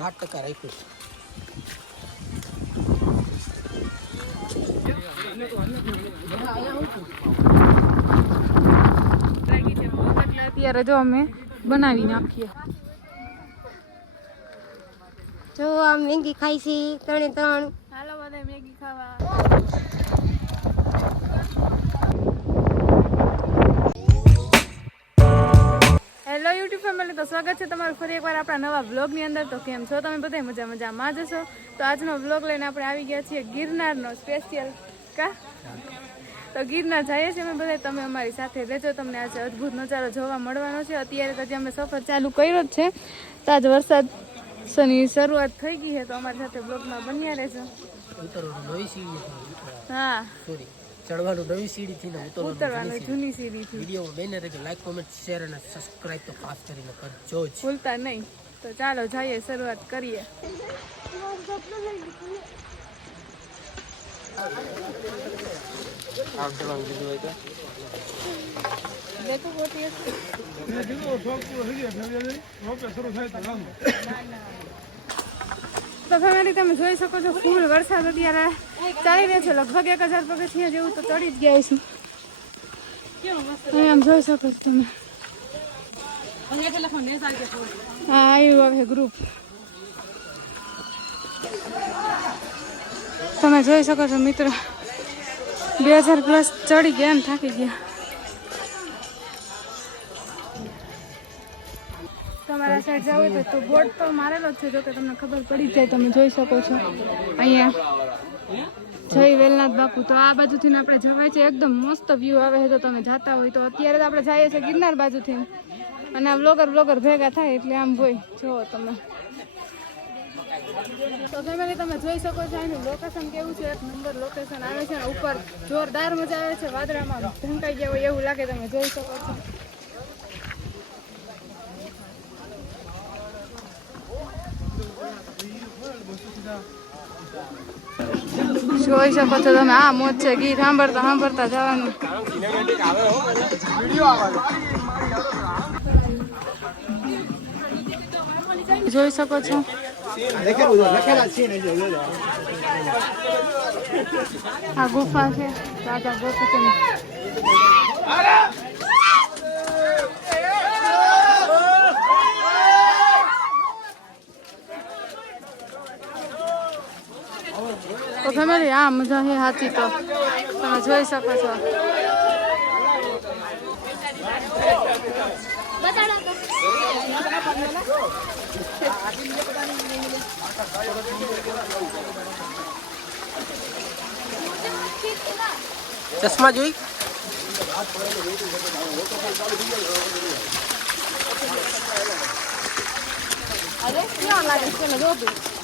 આઠ ટકા રાખ્યું છે. લાગી છે ભૂખ એટલે અત્યારે જો અમે બનાવી નાખીએ. જો આ મેગી ખાઈ છે ત્રણે ત્રણ. હાલો બધા મેગી ખાવા. હેલો યુટ્યુબ ફેમિલી તો સ્વાગત છે તમારું ફરી એકવાર આપણા નવા બ્લોગની અંદર. તો કેમ છો? તમે બધા મજા મજામાં જશો તો આજનો બ્લોગ લઈને આપણે આવી ગયા છીએ ગિરનારનો સ્પેશિયલ કા? તો ગીરના જઈએ છીએ અમે બધા તમે અમારી સાથે રહેજો. તમને આજે અદ્ભુત નજારો જોવા મળવાનો છે. અત્યારે તો જે અમે સફર ચાલુ કર્યો જ છે તો આજ વરસાદની શરૂઆત થઈ ગઈ છે તો અમારી સાથે બ્લોગમાં બન્યા રહેજો. સીડી હા. સોરી ચડવાનું નવી સીડી થી ને ઉતરવાનું જૂની જૂની સીડીથી વિડિયો બેને રહેજો લાઈક કોમેન્ટ શેર અને સબસ્ક્રાઇબ તો ખાસ કરીને કરજો જ. ભૂલતા નહીં. તો ચાલો જઈએ શરૂઆત કરીએ આમ ચડવાનું કીધું હોય તો ફેમિલી તમે જોઈ શકો છો, ફૂલ વરસાદ અત્યારે ચાલી રહ્યો છે. લગભગ એક હજાર પગથિયા જેવું તો ચડી જ ગયા છે અહીં આમ જોઈ શકો છો તમે. હા આવ્યું હવે ગ્રુપ તમે જોઈ શકો છો મિત્ર. બે હજાર પ્લસ ચડી ગયા ને થાકી ગયા. તમારા સાઈડ જાવ હોય તો બોર્ડ તો મારેલો જ છે. જો કે તમને ખબર પડી જાય, તમે જોઈ શકો છો. અહીંયા જય વેલનાથ બાપુ. તો આ બાજુથી આપણે જવાય છે. એકદમ મસ્ત વ્યૂ આવે છે. તો તમે જાતા હોય તો અત્યારે તો આપણે જઈએ છીએ ગિરનાર બાજુથી અને આ બ્લોગર બ્લોગર ભેગા થાય એટલે આમ હોય. જુઓ તમે. તો ફેમિલી, તમે જોઈ શકો છો એનું લોકેશન કેવું છે. એક નંબર લોકેશન આવે છે ઉપર જોરદાર મજા આવે છે. વાદળામાં ઢંકાઈ ગયા હોય એવું લાગે તમે જોઈ શકો છો. જોઈ શકો છો તમે, આ મોજ છે. ગીત સાંભળતા સાંભળતા જવાનું. જોઈ શકો છો. આ ગુફા છે. રાજા ગોપીચંદ તો ફેમિલી આ મજા છે હાથી તો. તમે જોઈ શકો છો. ચશ્મા જોઈ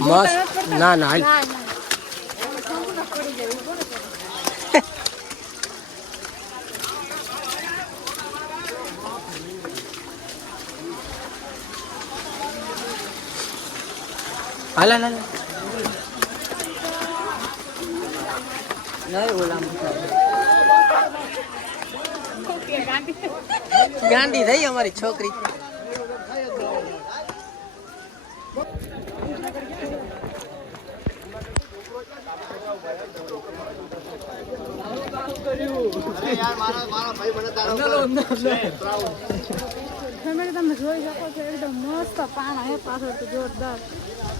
મસ્ત ના ના હાલ ઓલા ગાંડી થઈ અમારી છોકરી. તમે જોઈ શકો છો એકદમ મસ્ત પાણા હે પાછળ તો જોરદાર.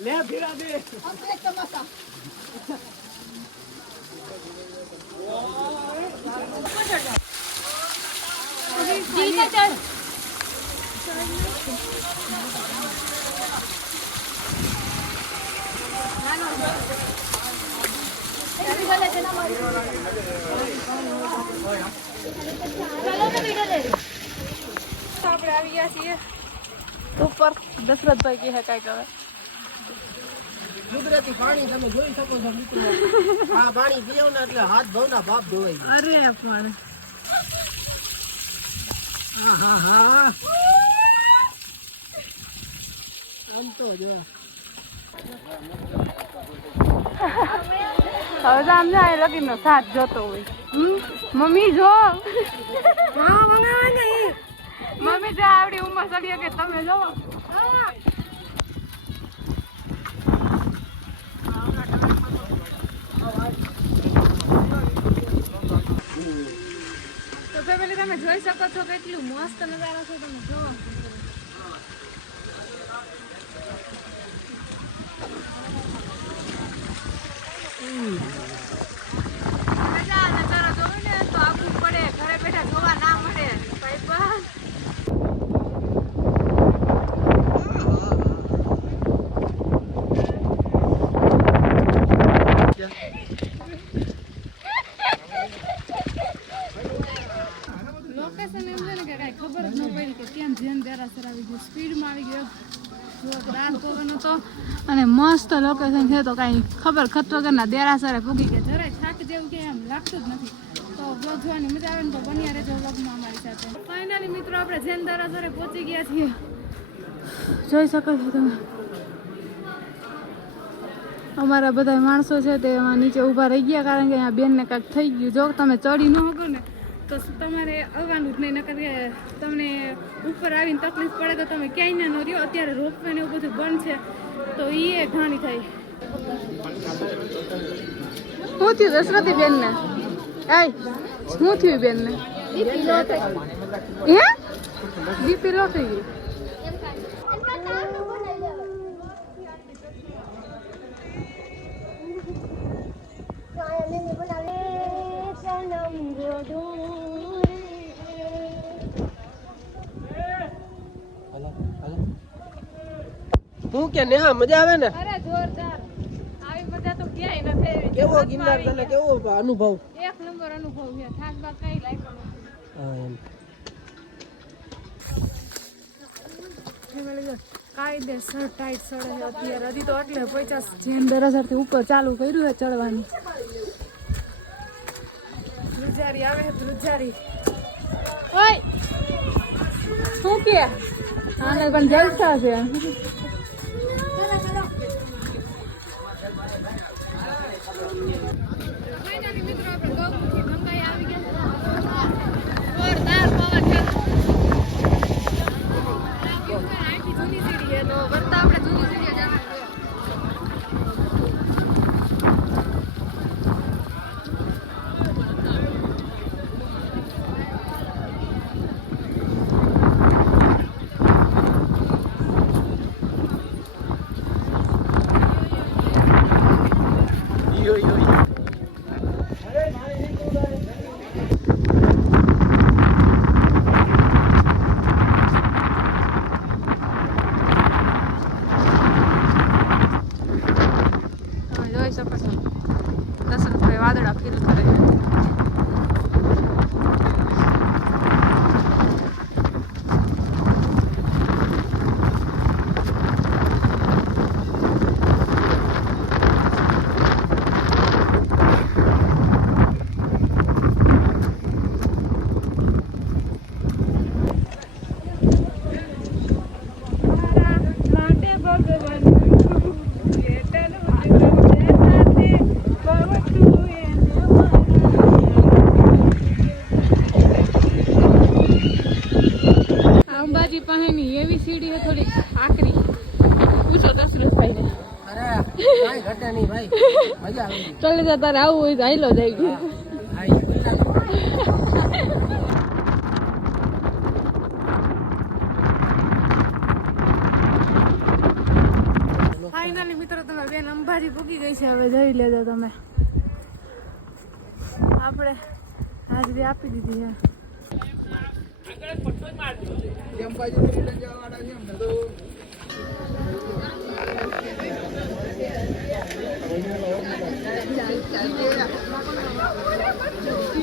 જ નજારે લે ફેરા દે તો આપણે આવી ગયા છીએ ઉપર દશરથભાઈ કહે કાંઈક હવે કુદરતી પાણી તમે જોઈ શકો છો મિત્રો. આ પાણી પીવો ને એટલે હાથ ધોના બાપ ધોવાઈ જાય. અરે પણ હા હા. આમ તો જો. હવે તો આમ જાય લગીન નો સાથ જોતો હોય? મમ્મી જો. મમ્મી જો આવડી ઉંમર સડી કે તમે જો. ફેમિલી, તમે જોઈ શકો છો કેટલું મસ્ત નજારો છે તમે જો નજારો જોવો ને તો આપવું પડે. ઘરે બેઠા જોવા ના મળે ભાઈ પણ લોકેશન એમ છે ને કે કાંઈ ખબર જ ન પડી કે કેમ જેન દેરાસર આવી ગયું સ્પીડમાં આવી ગયો જો રાત પવન હતો અને મસ્ત લોકેશન છે તો કાંઈ ખબર ખત વગરના દેરાસરે પૂગી ગયા. જરાય થાક જેવું કે એમ લાગતું જ નથી. તો બ્લોગ જોવાની મજા આવે ને તો બન્યા રહેજો બ્લોગમાં અમારી સાથે. ફાઇનલી મિત્રો, આપણે જૈન દેરાસરે પહોંચી ગયા છીએ. જોઈ શકો છો તમે. અમારા બધા માણસો છે તે એમાં નીચે ઊભા રહી ગયા કારણ કે અહીંયા બેનને કાંઈક થઈ ગયું. જો તમે ચડી ન શકો ને, તો તમારે આવવાનું જ નહીં, નકર તમને ઉપર આવીને તકલીફ પડે તો તમે ક્યાંય ના રહ્યો. અત્યારે રોપવે ને એવું બધું બંધ છે. તો એ ઘાણી થાય શું થયું? દશરથી બેનને? આય શું થયું બેનને? હે? બીપી લો થઈ ગઈ. હું કે નેહા મજા આવે ને? અરે જોરદાર. આવી મજા તો ક્યાંય નથી આવી. કેવો ગિરનાર તને કેવો અનુભવ? એક નંબર અનુભવ છે. થાક બાક કઈ લાગ્યો હા, એમ. કાયદેસર ટાઈટ સડે અત્યારે હજી તો એટલે પચાસ જેમ દરસરથી ઉપર ચાલુ કર્યું છે ચડવાનું. ધ્રુજારી આવે છે ધ્રુજારી ઓય! શું કે? આને પણ જલસા છે. મજા આવે તારે આવું હોય તો હાઈલો જાય ગયું. ફાઇનલી મિત્રો તમે બેન અંબાજી પૂકી ગઈ છે. હવે જઈ લેજો તમે. આપણે હાજરી આપી દીધી છે. તો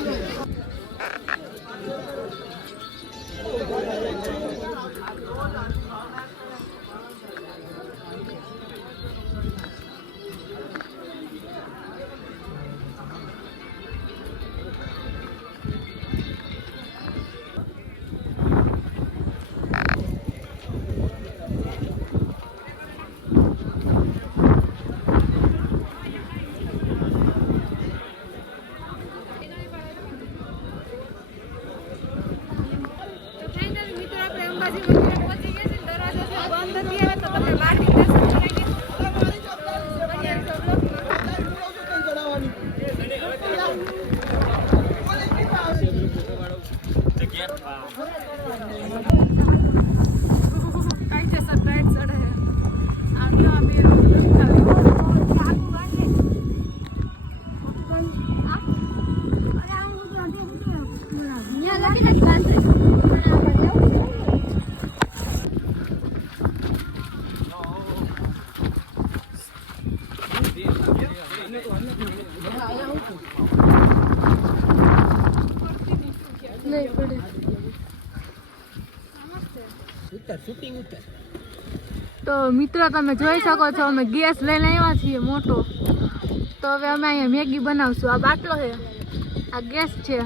મિત્રો તમે જોઈ શકો છો અમે ગેસ લઈને આવ્યા છીએ મોટો. તો હવે અમે અહીંયા મેગી બનાવશું. આ બાટલો છે. આ ગેસ છે.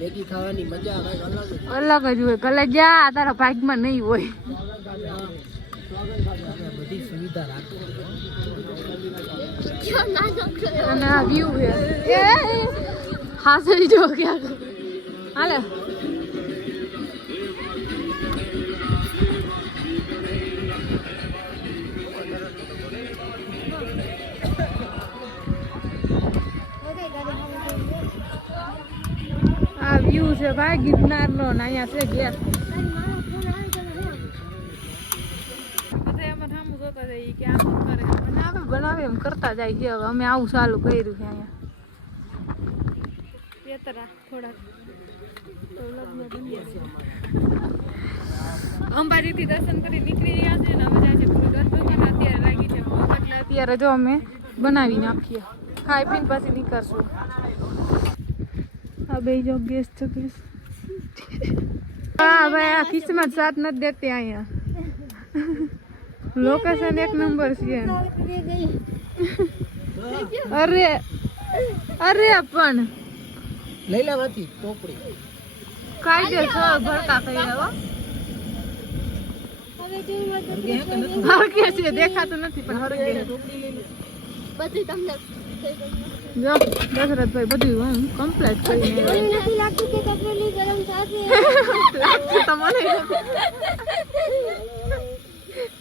મેગી ખાવાની મજા અલગ જ અલગ જ હોય. કલે જા તારા ભાગમાં નહીં હોય. બધી સુવિધા રાખી અને આ વ્યૂ છે. હાસરી જો હાલે. વ્યૂ છે ભાઈ ગિરનારનો ને અહીંયા છે ગેસ બનાવે એમ કરતા જાય છે હવે. અમે આવું ચાલુ કર્યું છે અહીંયા. જશે. અંબાજીથી દર્શન કરી નીકળી રહ્યા છે ને હવે જાય છે અત્યારે લાગી છે. અત્યારે જો અમે બનાવી નાખીએ. ખાઈ પીને પછી નીકળશું. બે જો ગેસ છે ગેસ. હા ભાઈ આ કિસ્મત સાથ નથી દેતી અહીંયા. લોકેશન એક નંબર છે. અરે અરે પણ. લઈ લેવાથી ટોપડી કાયદેસર ભડકા કર્યા હો હરકે છે દેખાતું નથી પણ હરકે છે. જો દશરથભાઈ બધું હું કમ્પ્લીટ કરીને. ગરમ લાગશે તો મને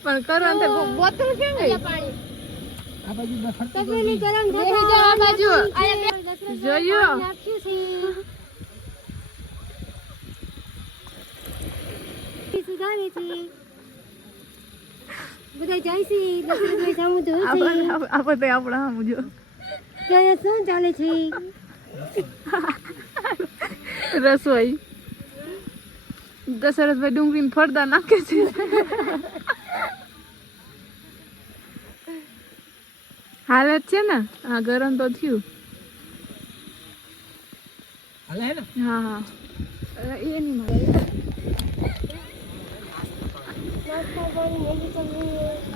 પણ કરો ને બોતલ કેમ ગઈ આ બાજુ ફરતી બેસી જો આ બાજુ. જોયું? બધા જાય છે. દશરથભાઈ સામું જોયું છે. આપણે આપણે આપણા સામું જો ત્યાં શું ચાલે છે રસોઈ. દશરથભાઈ ડુંગળીને ફરદા નાખે છે. હાલત છે ને? હા ગરમ તો થયું. હાલે હે ને? હા એ નહીં મળે.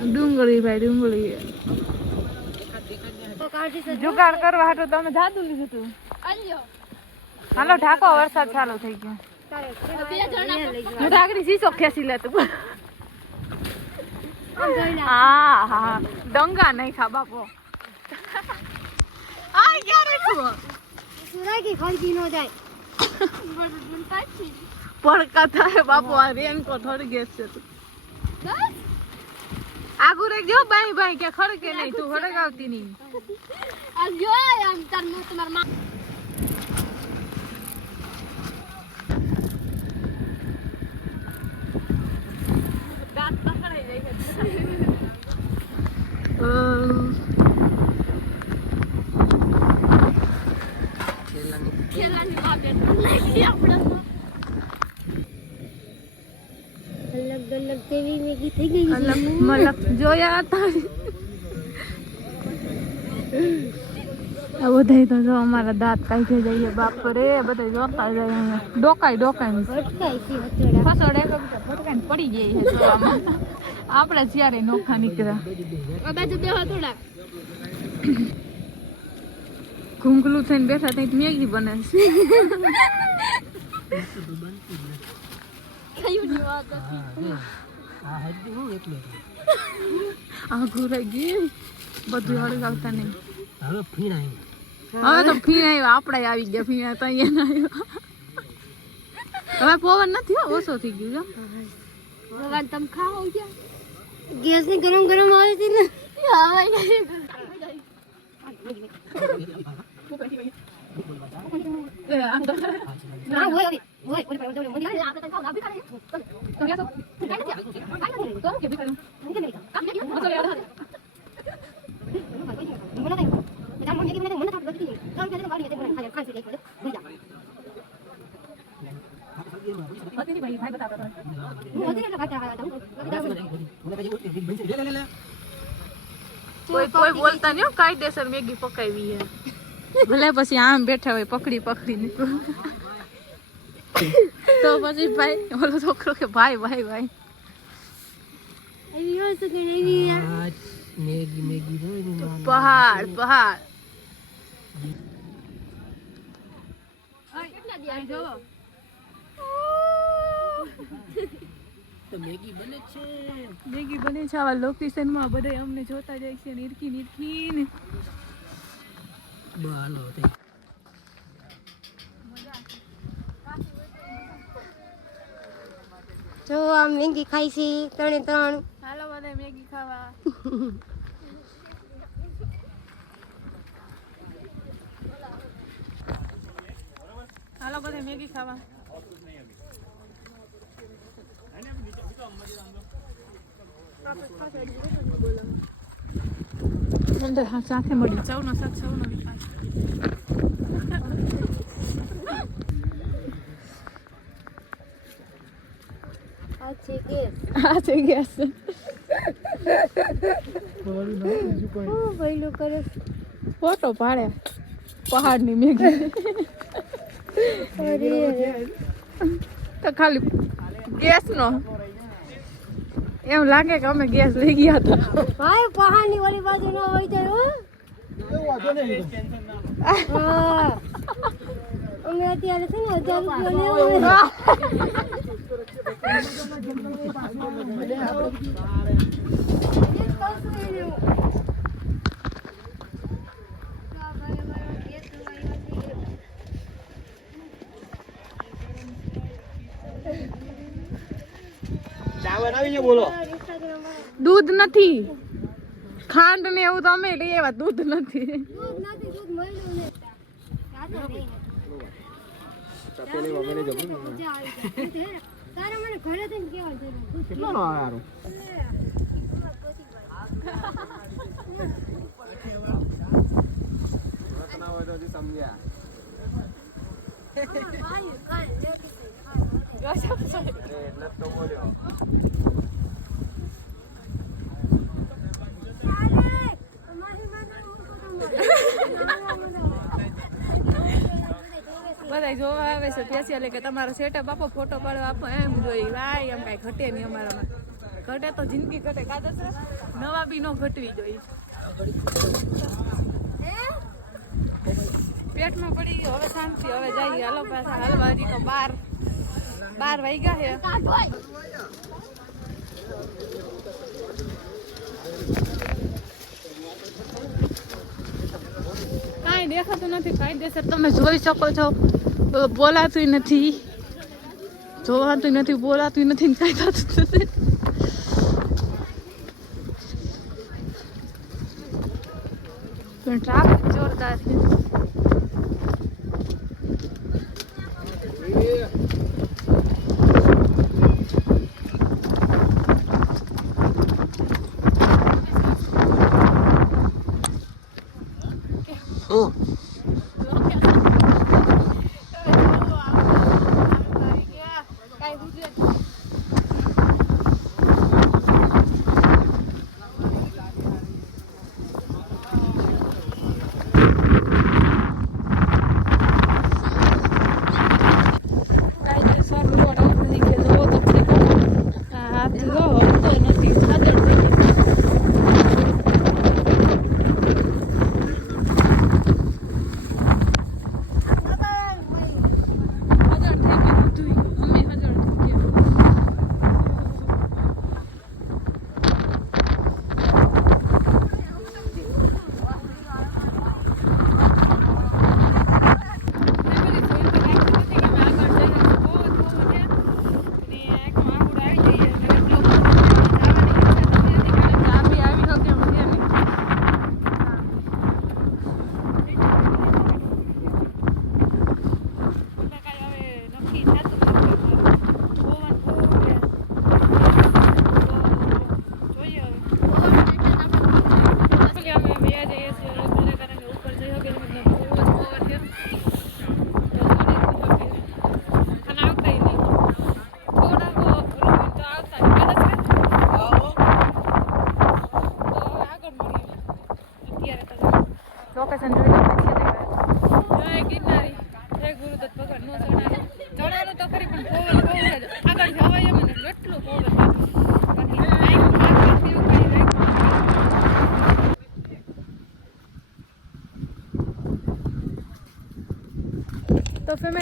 ડુંગળી ભાઈ ડુંગળી. જુગાડ કરવા હાટો તમે જાદુ લીધું તું. હાલો ઢાકો વરસાદ ચાલુ થઈ ગયો. હું તો આગળ શીશો ખેંચી લેતું હા હા ડંગા નહીં ખા બાપો. આ ક્યારે છું સુરાગી ખરીદી નો જાય. પડકા થાય બાપુ આ રેનકો થોડી ગેસ છે. તું આગુરે ગયો બાઈ બાઈ કે ખડકે નહીં તું ખડક આવતી નહીં આ ગયો આમ તાર મો તમાર માં ખેલાની બાબે નહીં આપણે દાંત ગઈ જાય છે જોયા હતા. આ બધા તો જો અમારા દાંત કાઢી જઈએ બાપ રે બધા જોતા જાય ડોકાય ડોકાય. ફસડ એક ફટકાઈને પડી જોવામાં. આપણે જ્યારે નોખા નીકળ્યા. આ બાજુ બે ઘૂંઘલું થઈને બેઠા ત્યાં મેગી બને છે. ની વાત આ બધું હળગાવતા નહીં હવે તો ફીણ આવ્યા આપણે આવી ગયા ફીણ તો અહીંયા આવ્યા હવે પવન નથી હો, ઓછો થઈ ગયો. ભગવાન તમે ગેસની ગરમ ગરમ આવે છે ને ના હોય है कोई कोई बोलता नहीं हो कई देसर में गी कई भी है भले बस यहाँ बैठे हुए पकड़ी पकड़ी निको તો પછી ભાઈ ઓલો છોકરો કે ભાઈ ભાઈ ભાઈ. પહાડ પહાડ. તો મેગી બને છે. મેગી બને છે આવા લોકેશનમાં બધા અમને જોતા જાય છે નિરખી નિરખી ને બાલો થઈ જો આ મેંગી ખાઈ છે ત્રણે ત્રણ. હાલો મને મેગી ખાવા. હાલો બધા મેગી ખાવા. અંદર સાથે મળી સૌનો સાથ સૌનો વિકાસ આ છે ગેસ ફોટો પાડે પહાડની અરે તો ખાલી ગેસ નો એમ લાગે કે અમે ગેસ લઈ ગયા હતા ભાઈ પહાડની ઓલી બાજુ ન હોય તો. અમે અત્યારે છે ને હજાર રૂપિયા લેવો દૂધ નથી. ખાંડ ને એવું તમે અમે લઈ આવ્યા દૂધ નથી. દૂધ નથી તારે મને ઘરે થઈને દૂધ નો આવે હારું? બધા જોવા આવે છે સ્પેશિયલી કે તમારો સેટઅપ આપો ફોટો પાડો, આપો, એમ જોઈ ભાઈ એમ કાંઈ ઘટે નહીં અમારામાં. ઘટે તો જિંદગી ઘટે. કાદર છે નવા બી નો ઘટવી જોઈએ. પેટમાં પડી ગયો, હવે શાંતિ, હવે જઈએ. હાલો પાછા, હાલવા હજી તો બાર બાર વાગ્યા છે. કાંઈ દેખાતું નથી કાયદેસર તમે જોઈ શકો છો. બોલાતું નથી જોવાતું નથી બોલાતું નથી ને કાંઈ થતું નથી પણ ટ્રાફિક જોરદાર છે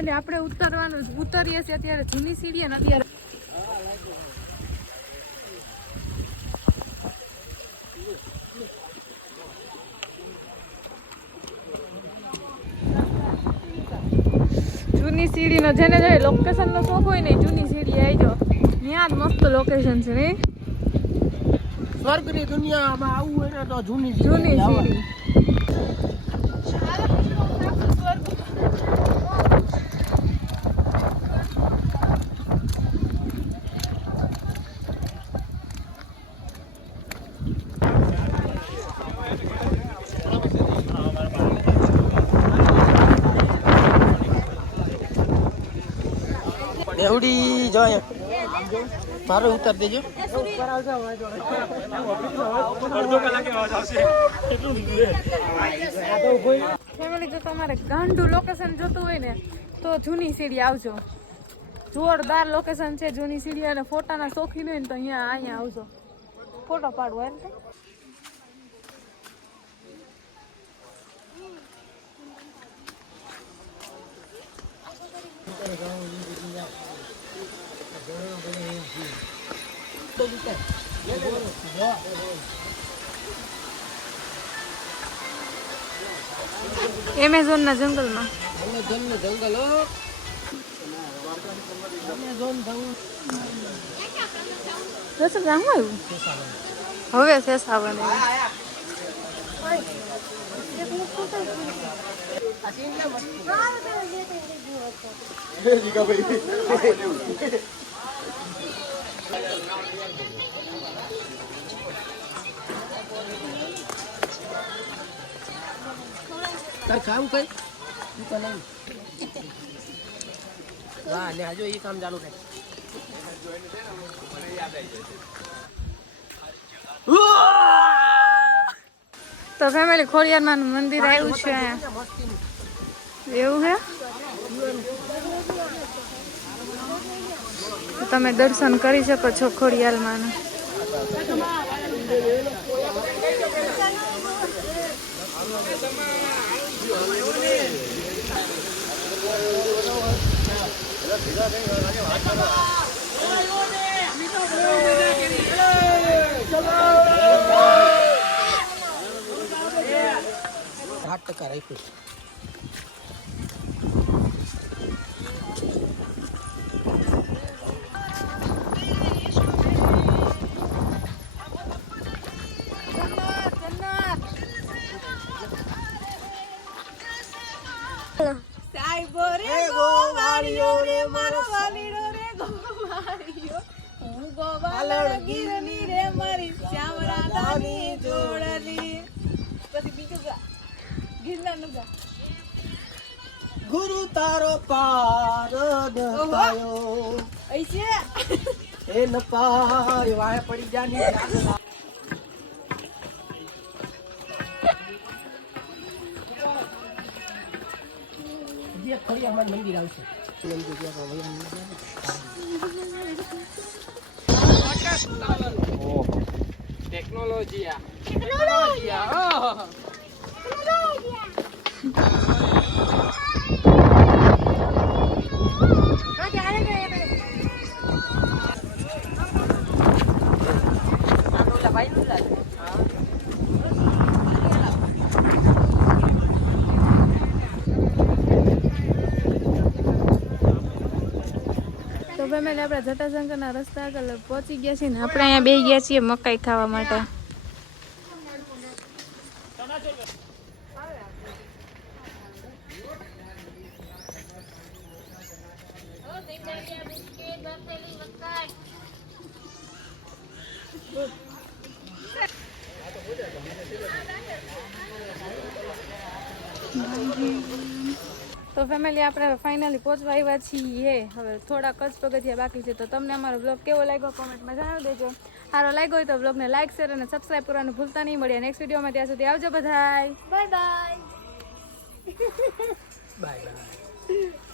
ફેમિલી આપણે ઉતરવાનું ઉતરીએ છીએ અત્યારે જૂની સીડી ને અત્યારે જૂની સીડીનો જેને જે લોકેશનનો શોખ હોય ને જૂની સીડી આવી જાઓ ત્યાં જ મસ્ત લોકેશન છે નહીં સ્વર્ગની દુનિયામાં આવવું હોય ને તો જૂની જૂની સીડી. દેવડી જો મારે ઉતાર દેજો. ફેમિલી જો તમારે ગાંડું લોકેશન જોતું હોય ને, તો જૂની સીડી આવજો. જોરદાર લોકેશન છે જૂની સીડી અને ફોટાના શોખીન હોય ને તો અહીંયા અહીંયા આવજો. ફોટો પાડવો એમ જંગલમાં એમેઝોન ના જંગલ હો. એમેઝોન જંગલ હવે હવે શેષાવન તાર કામ કઈ? તું તો નહીં હા ને હજુ એ કામ ચાલુ થાય. તો ફેમિલી ખોડિયારમાં મંદિર આવ્યું છે. એવું હે? તમે દર્શન કરી શકો છો ખોડિયાલમાં આઠ ટકા રાખ્યું પાય વાય પડી જાની જે. ફરી અમારું મંદિર આવશે. મંદિર ટેકનોલોજી ટેકનોલોજી તો ફેમિલી આપણે જટાશંકરના રસ્તા આગળ પહોંચી ગયા છીએ ને, આપણે અહીંયા બે ગયા છીએ મકાઈ ખાવા માટે. તો ફેમિલી આપણે ફાઇનલી પહોંચવા આવ્યા છીએ. હવે થોડા જ પગથિયા બાકી છે. તો તમને અમારો બ્લોગ કેવો લાગ્યો કોમેન્ટમાં જણાવી દેજો. સારો લાગ્યો હોય તો બ્લોગને લાઈક શેર અને સબસ્ક્રાઈબ કરવાનું ભૂલતા નહીં. મળીએ નેક્સ્ટ વિડીયોમાં. ત્યાં સુધી આવજો બધાય. Bye bye bye bye